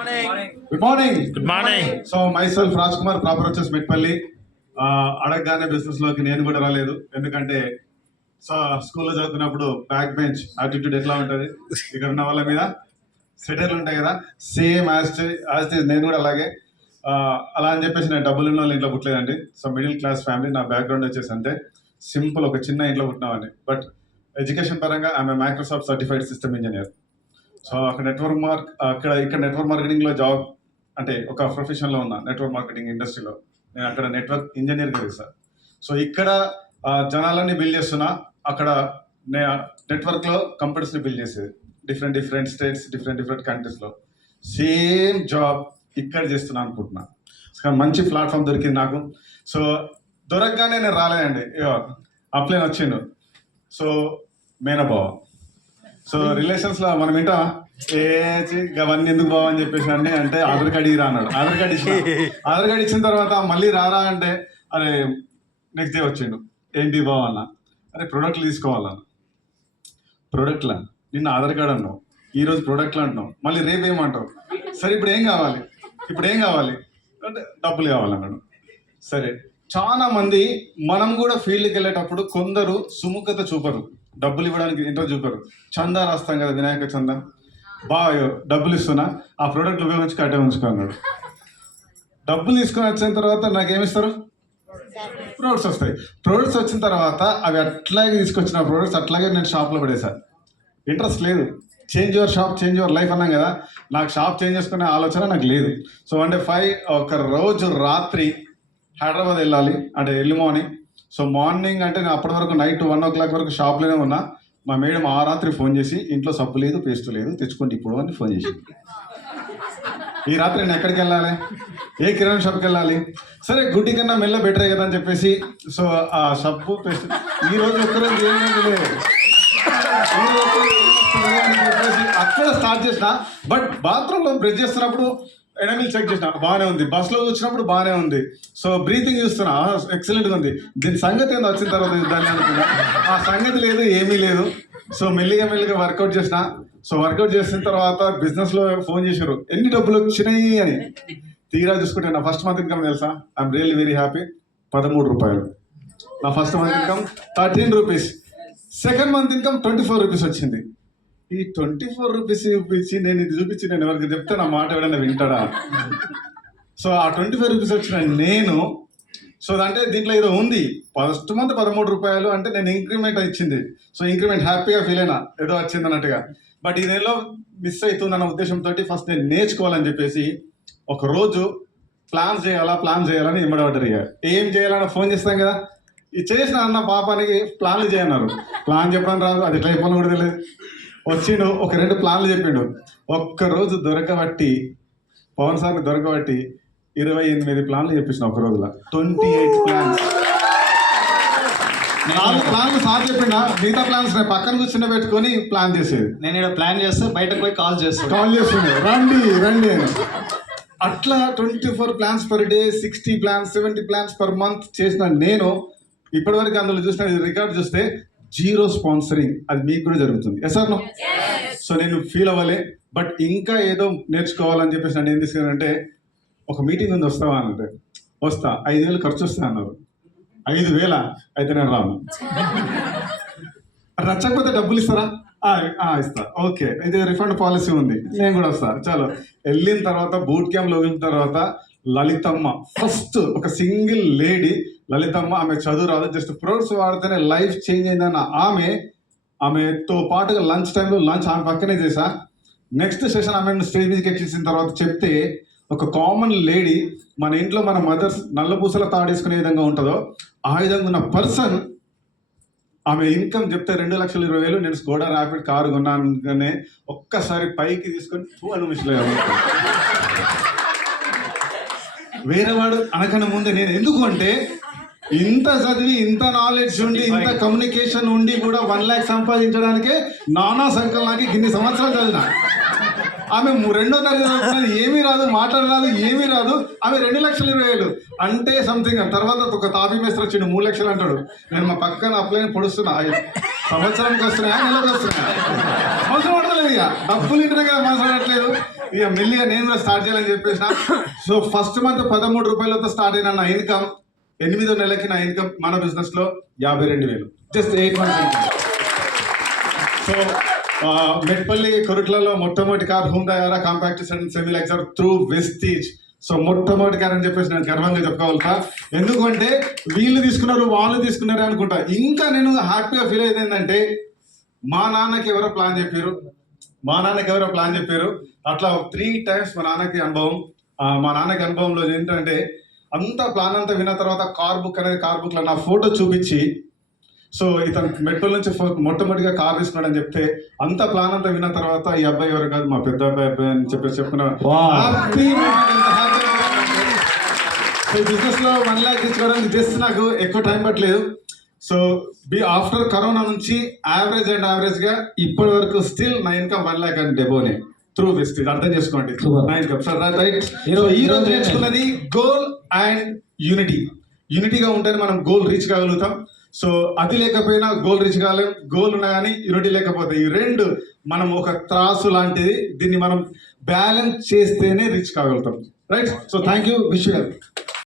Good morning. Good morning. So my self Raj Kumar, proper వచ్చేసి మెట్పల్లి. అడగగానే business లోకి నేను కూడా రాలేదు, ఎందుకంటే స్కూల్లో చదువుతున్నప్పుడు బ్యాక్ బెంచ్ యాటిట్యూడ్ ఎట్లా ఉంటుంది, ఇక్కడ ఉన్న వాళ్ళ మీద సెటర్లు ఉంటాయి కదా, సేమ్ యాజ్ నేను కూడా అలాగే. అలా అని చెప్పేసి నేను డబ్బులు ఉన్న వాళ్ళు ఇంట్లో పుట్టలేదండి. సో మిడిల్ క్లాస్ ఫ్యామిలీ, నా బ్యాక్గ్రౌండ్ వచ్చేసి అంటే సింపుల్ ఒక చిన్న ఇంట్లో పుట్టినామండి. బట్ ఎడ్యుకేషన్ పరంగా ఆమె Microsoft certified system engineer. So అక్కడ ఇక్కడ నెట్వర్క్ మార్కెటింగ్లో జాబ్, అంటే ఒక ప్రొఫెషన్లో ఉన్న నెట్వర్క్ మార్కెటింగ్ ఇండస్ట్రీలో నేను అక్కడ నెట్వర్క్ ఇంజనీర్గా చేశాను. సో ఇక్కడ జనాలన్నీ బిల్డ్ చేస్తున్నా, అక్కడ నెట్వర్క్లో కంప్యూటర్స్ని బిల్డ్ చేసేది డిఫరెంట్ స్టేట్స్, డిఫరెంట్ కంట్రీస్లో. సేమ్ జాబ్ ఇక్కడ చేస్తున్నా అనుకుంటున్నా. మంచి ప్లాట్ఫామ్ దొరికింది నాకు. సో దొరకగానే నేను రాలేదండి, అప్లైన్ వచ్చిండు. సో మేనబావ, సో రిలేషన్స్లో మనం వింటా అవన్నీ ఎందుకు బావ అని చెప్పేసి అండి, అంటే ఆధార్ కార్డ్ ఇరా అన్నాడు. ఆధార్ కార్డ్ ఇచ్చిన తర్వాత మళ్ళీ రారా అంటే, అరే నెక్స్ట్ డే వచ్చిండు, ఏంటి బావ అన్న, అరే ప్రోడక్ట్లు తీసుకోవాలన్న. ప్రోడక్ట్లా, నిన్న ఆధార్ కార్డ్ అన్నావు, ఈరోజు ప్రోడక్ట్లు అంటున్నావు, మళ్ళీ రేపు ఏమంటావు, సరే ఇప్పుడు ఏం కావాలి అంటే డబ్బులు కావాలన్నాడు. సరే, చాలా మంది మనం కూడా ఫీల్డ్కి వెళ్ళేటప్పుడు కొందరు సుముఖత చూపరు, డబ్బులు ఇవ్వడానికి ఇంట్రెస్ట్ చూపరు. చందా రాస్తాం కదా, వినాయక చందా, బాగా డబ్బులు ఇస్తున్నా, ఆ ప్రోడక్ట్ ఉపయోగించి కట్టే ఉంచుకున్నాడు. డబ్బులు తీసుకొని వచ్చిన తర్వాత నాకేమిస్తారు, ప్రోడక్ట్స్ వస్తాయి. ప్రోడక్ట్స్ వచ్చిన తర్వాత అవి అట్లాగే తీసుకొచ్చిన ప్రోడక్ట్స్ అట్లాగే నేను షాప్లో పడేసాను. ఇంట్రెస్ట్ లేదు. Change your shop, change your life అన్నాం కదా, నాకు షాప్ చేంజ్ చేసుకునే ఆలోచన నాకు లేదు. సో అంటే ఒక రోజు రాత్రి హైదరాబాద్ వెళ్ళాలి, అంటే ఎర్లీ మార్నింగ్. సో మార్నింగ్ అంటే నేను అప్పటి వరకు నైట్ 1 o'clock వరకు షాప్లోనే ఉన్నా. మా మేడం ఆ రాత్రి ఫోన్ చేసి, ఇంట్లో సబ్బు లేదు, పేస్ట్ లేదు, తెచ్చుకోండి ఇప్పుడు అని ఫోన్ చేసింది. ఈ రాత్రి నేను ఎక్కడికి వెళ్ళాలి, ఏ కిరాణా షాప్కి వెళ్ళాలి, సరే గుడ్డి కన్నా మెల్ల బెటరే కదా అని చెప్పేసి, సో ఆ సబ్బు పేస్ట్ ఈరోజు ఒక్కరోజు ఏమీ లేదు, అక్కడ స్టార్ట్ చేసిన. బట్ బాత్రూంలో బ్రష్ చేస్తున్నప్పుడు ఎనమిల్ చెక్ చేసిన, బాగానే ఉంది. బస్లో కూర్చున్నప్పుడు బాగానే ఉంది. సో బ్రీతింగ్ చూస్తున్నా, ఎక్సలెంట్గా ఉంది. దీని సంగతి ఏందో వచ్చిన తర్వాత దాన్ని అనుకున్నా, ఆ సంగతి లేదు, ఏమీ లేదు. సో మెల్లిగా వర్కౌట్ చేసిన. సో వర్కౌట్ చేసిన తర్వాత బిజినెస్లో ఫోన్ చేశారు, ఎన్ని డబ్బులు వచ్చినాయి అని. తీరా చూసుకుంటే నా ఫస్ట్ మంత్ ఇన్కమ్ తెలుసా, ఐఎమ్ రియల్లీ వెరీ హ్యాపీ, 13 రూపాయలు. నా first month income 13 rupees. Second month income 24 rupees వచ్చింది. ఈ 24 రూపీస్ చూపించి నేను ఇది చూపించి నేను ఎవరికి చెప్తే నా మాట ఎవడన్నా వింటాడా? సో ఆ 25 రూపీస్ వచ్చిన నేను, సో అంటే దీంట్లో ఏదో ఉంది. ఫస్ట్ మంత్ 13 రూపాయలు అంటే నేను ఇంక్రిమెంట్ ఇచ్చింది. సో ఇంక్రిమెంట్ హ్యాపీగా ఫీల్ అయినా, ఏదో వచ్చింది అన్నట్టుగా. బట్ ఈ నెలలో మిస్ అవుతుందన్న ఉద్దేశంతో ఫస్ట్ నేను నేర్చుకోవాలని చెప్పేసి ఒక రోజు ప్లాన్ చేయాలని ఇమ్మడబడ్డారు. ఏం చేయాలని ఫోన్ చేస్తాం కదా, ఇది చేసిన అన్న పాపానికి ప్లాన్లు చేయన్నారు. ప్లాన్ చెప్పడం రాదు, అది ఎట్లా చెప్పాలని కూడా తెలియదు. వచ్చిండు, ఒక 2 ప్లాన్లు చెప్పిండు. ఒక్కరోజు పవన్ సార్ని దొరకబట్టి 28 ప్లాన్లు చెప్పించిన ఒక రోజులో. 28 ప్లాన్స్. 4 ప్లాన్లు సార్ చెప్పిండ, మిగతా ప్లాన్స్ పక్కన కూర్చుని పెట్టుకొని ప్లాన్ చేసేది. నేను ఇక్కడ ప్లాన్ చేస్తే బయటకు పోయి కాల్ చేస్తుండే, రండి అని. అట్లా 24 plans per day, 60 plans, 70 plans per month చేసిన నేను ఇప్పటివరకు అందులో చూసిన రికార్డ్ చూస్తే 0 స్పాన్సరింగ్. అది మీకు కూడా జరుగుతుంది. Yes or no? సో నేను ఫీల్ అవ్వాలి, బట్ ఇంకా ఏదో నేర్చుకోవాలని చెప్పేసి నన్ను ఏం తీసుకున్నానంటే, ఒక మీటింగ్ ఉంది వస్తావా అంటే, వస్తా, 5,000 ఖర్చు వస్తా అన్నారు. 5,000 అయితే నేను రాను. నచ్చకపోతే డబ్బులు ఇస్తారా? ఇస్తా. ఓకే, ఇది రిఫండ్ పాలసీ ఉంది, నేను కూడా వస్తా. చాలు. వెళ్ళిన తర్వాత బూట్ క్యాంప్లో వెళ్ళిన తర్వాత లలితమ్మ, ఫస్ట్ ఒక సింగిల్ లేడీ లలితమ్మ, ఆమె చదువు రాదు, జస్ట్ ప్రొడక్ట్స్ వాడితేనే లైఫ్ చేంజ్ అయిందన్న ఆమెతో పాటుగా లంచ్ టైంలో లంచ్ ఆమె పక్కనే చేశా. నెక్స్ట్ సెషన్ ఆమె స్టేజ్ మీదకి ఎక్కించిన తర్వాత చెప్తే, ఒక కామన్ లేడీ, మన ఇంట్లో మన మదర్స్ నల్లపూసల తాడేసుకునే విధంగా ఉంటుందో ఆ విధంగా ఉన్న పర్సన్, ఆమె ఇన్కమ్ చెప్తే 2,20,000, నేను స్కోడా ర్యాపిడ్ కారు కొన్నానుగానే ఒక్కసారి పైకి తీసుకొని 2 నిమిషాలు. వేరేవాడు అనకన్నా ముందే నేను, ఎందుకు అంటే ఇంత చదివి, ఇంత నాలెడ్జ్ ఉండి, ఇంత కమ్యూనికేషన్ ఉండి కూడా 1 lakh సంపాదించడానికే నానా సంకలనాకి ఇన్ని సంవత్సరాలు చదివిన. ఆమె రెండో తరగతి చదువుతున్నది, ఏమీ రాదు, మాట్లాడరాదు, ఏమీ రాదు. ఆమె 2,20,000 అంటే సంథింగ్. తర్వాత ఒక తాపీ మేస్త్రి వచ్చిండు 3 లక్షలు అంటాడు. నేను మా పక్కన అప్లైన్ పొడుస్తున్నా, సంవత్సరానికి వస్తున్నాయా, నెలకు వస్తున్నాయా, అవసరం పడతలేదు. ఇక డబ్బులు ఇంటనే కదా మనసు పడట్లేదు. ఇక మెల్లిగా నేను కూడా స్టార్ట్ చేయాలని చెప్పేసిన. సో ఫస్ట్ మంత్ 13 రూపాయలతో స్టార్ట్ అయిన నా ఇన్కమ్ 8వ నెలకి నా ఇన్కమ్ మన బిజినెస్ లో 52,000, జస్ట్ 8 మంత్స్. సో మెట్పల్లి కొరుట్లలో మొట్టమొదటి car Hyundai Aura compact semi luxury through Vestige. So మొట్టమొదటి కార్ అని చెప్పేసి నేను గర్వంగా చెప్పుకోవాలతా. ఎందుకంటే వీళ్ళు తీసుకున్నారు, వాళ్ళు తీసుకున్నారు అనుకుంటా. ఇంకా నేను హ్యాపీగా ఫీల్ అయ్యేది ఏంటంటే మా నాన్నకి ఎవరో ప్లాన్ చెప్పారు. అట్లా 3 times మా నాన్నకి అనుభవం. మా నాన్నకి అనుభవంలో ఏంటంటే అంత ప్లాన్ అంతా విన్న తర్వాత కార్ బుక్ లో నా ఫోటో చూపించి, సో ఇతను మెట్పల్ నుంచి మొట్టమొదటిగా కార్ తీసుకున్నాడు అని చెప్తే అంత ప్లాన్ అంతా విన్న తర్వాత ఈ అబ్బాయి ఎవరు కాదు, మా పెద్ద అబ్బాయి అని చెప్పేసి చెప్పుకున్నాను. బిజినెస్ లో 1 lakh తీసుకోవడానికి జస్ట్ నాకు ఎక్కువ టైం పట్టలేదు. సో ఆఫ్టర్ కరోనా నుంచి యావరేజ్ గా ఇప్పటి వరకు స్టిల్ నా ఇన్కమ్ 1 lakh అండ్ డెబోనే త్రూ వెస్టీజ్. అర్థం చేసుకోండి నా ఇన్కమ్. సో రైట్, ఈ రోజు నేర్చుకున్నది గోల్ అండ్ యూనిటీగా ఉంటేనే మనం గోల్ రీచ్ కాగలుగుతాం. సో అది లేకపోయినా గోల్ రీచ్ కాలేం, గోల్ ఉన్నా కానీ యూనిటీ లేకపోతే. ఈ రెండు మనం ఒక త్రాసు లాంటిది, దీన్ని మనం బ్యాలెన్స్ చేస్తేనే రీచ్ కాగలుగుతాం. Right, so thank you, wish you.